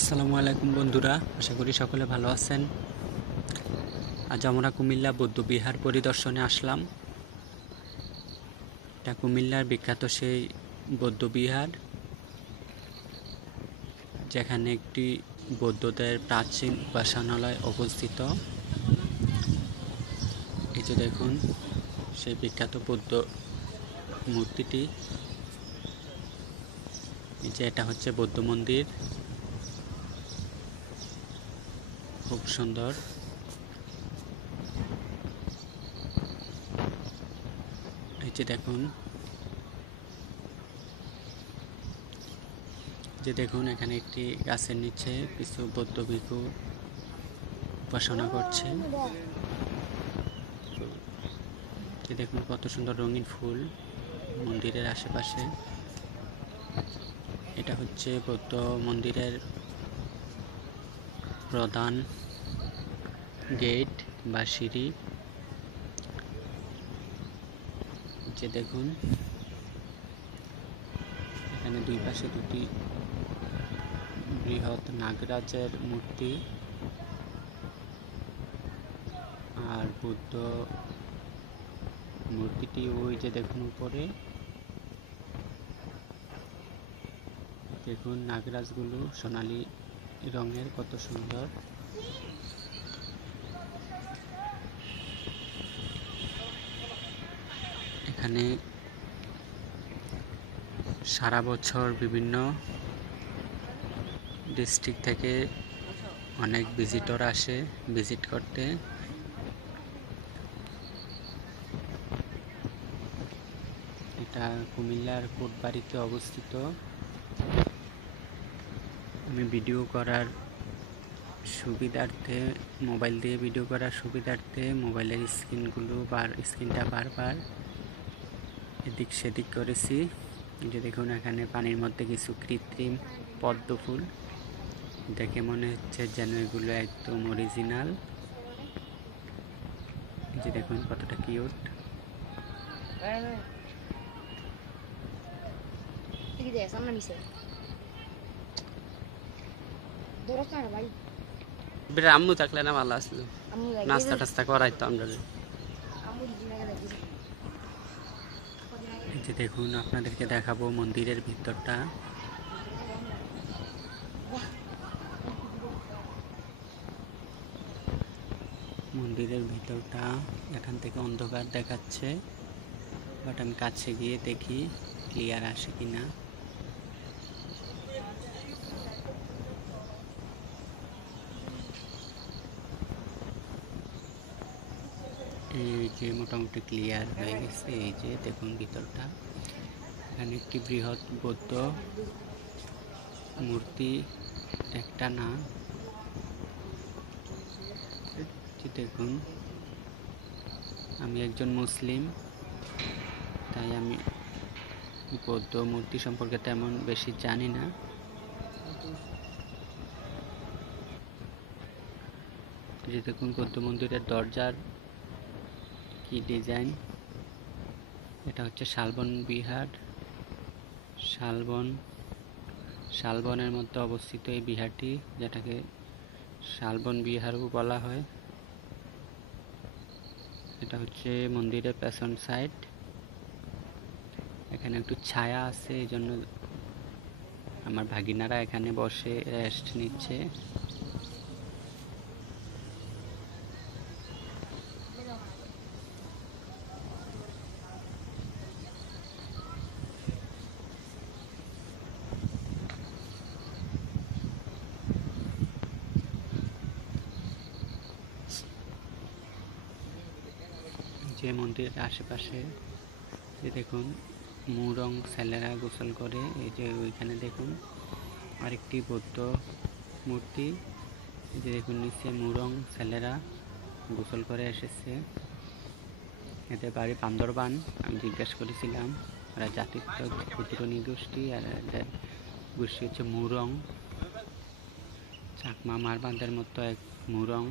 আসসালামু আলাইকুম বন্ধুরা, আশা করি সকলে ভালো আছেন। আজ আমরা কুমিল্লা বৌদ্ধবিহার পরিদর্শনে আসলাম। এটা কুমিল্লার বিখ্যাত সেই বৌদ্ধবিহার, যেখানে একটি বৌদ্ধদের প্রাচীন উপাসনালয় অবস্থিত। এই যে দেখুন সেই বিখ্যাত বৌদ্ধ মূর্তিটি। এই যে এটা হচ্ছে বৌদ্ধ মন্দির, খুব সুন্দর। এই যে দেখুন এখানে একটি গাছের নিচে কিছু বৌদ্ধ ভিক্ষু উপাসনা করছে। দেখুন কত সুন্দর রঙিন ফুল মন্দিরের আশেপাশে। এটা হচ্ছে বৌদ্ধ মন্দিরের প্রধান গেট বা সিঁড়ি। যে দেখুন এখানে দুই পাশে দুটি বৃহৎ নাগরাজের মূর্তি, আর বুদ্ধ মূর্তিটি ওই যে দেখুন উপরে। দেখুন নাগরাজগুলো সোনালী রঙের, কত সুন্দর। এখানে সারা বছর বিভিন্ন ডিস্ট্রিক্ট থেকে অনেক ভিজিটর আসে ভিজিট করতে। এটা কুমিল্লার কোটবাড়িতে অবস্থিত। আমি ভিডিও করার সুবিধার্থে, মোবাইল দিয়ে ভিডিও করার সুবিধার্থে মোবাইলের স্ক্রিনটা বারবার এদিক সেদিক করেছি। যে দেখুন এখানে পানির মধ্যে কিছু কৃত্রিম পদ্ম ফুল, দেখে মনে হচ্ছে যেন এগুলো একদম অরিজিনাল। যে দেখুন কতটা কিউট। আম্মু থাকলে না ভালো আসলো, নাস্তা টাস্তা করাইতো আমরা। এই যে দেখুন আপনাদেরকে দেখাবো মন্দিরের ভিতরটা। মন্দিরের ভিতরটা এখান থেকে অন্ধকার দেখাচ্ছে, বাট আমি কাছে গিয়ে দেখি ক্লিয়ার আসে কিনা। এই যে মোটামুটি ক্লিয়ার হয়ে গেছে। এই যে দেখুন ভিতরটা, এখানে একটি বৃহৎ বৌদ্ধ মূর্তি, একটা না। দেখুন আমি একজন মুসলিম, তাই আমি বৌদ্ধ মূর্তি সম্পর্কে তেমন বেশি জানি না। যে দেখুন বৌদ্ধ মন্দিরের দরজার কি ডিজাইন। এটা হচ্ছে শালবন বিহার। শালবনের মধ্যে অবস্থিত এই বিহারটি, যেটাকে শালবন বিহারও বলা হয়। এটা হচ্ছে মন্দিরের পেছন সাইড। এখানে একটু ছায়া আছে, এই জন্য আমার ভাগিনারা এখানে বসে রেস্ট নিচ্ছে। যে মন্দিরের আশেপাশে যে দেখুন মুরং ছেলেরা গোসল করে। এই যে ওইখানে দেখুন আরেকটি বৌদ্ধ মূর্তি। এই যে দেখুন নিচে মুরং ছেলেরা গোসল করে এসেছে। এদের বাড়ি বান্দরবান। আমি জিজ্ঞাসা করেছিলাম, ওরা জাতিত্ব ক্ষুদ্র নিগোষ্ঠী, আর এদের গোষ্ঠী হচ্ছে মুরং, চাকমা মারবান্দের মতো এক মুরং।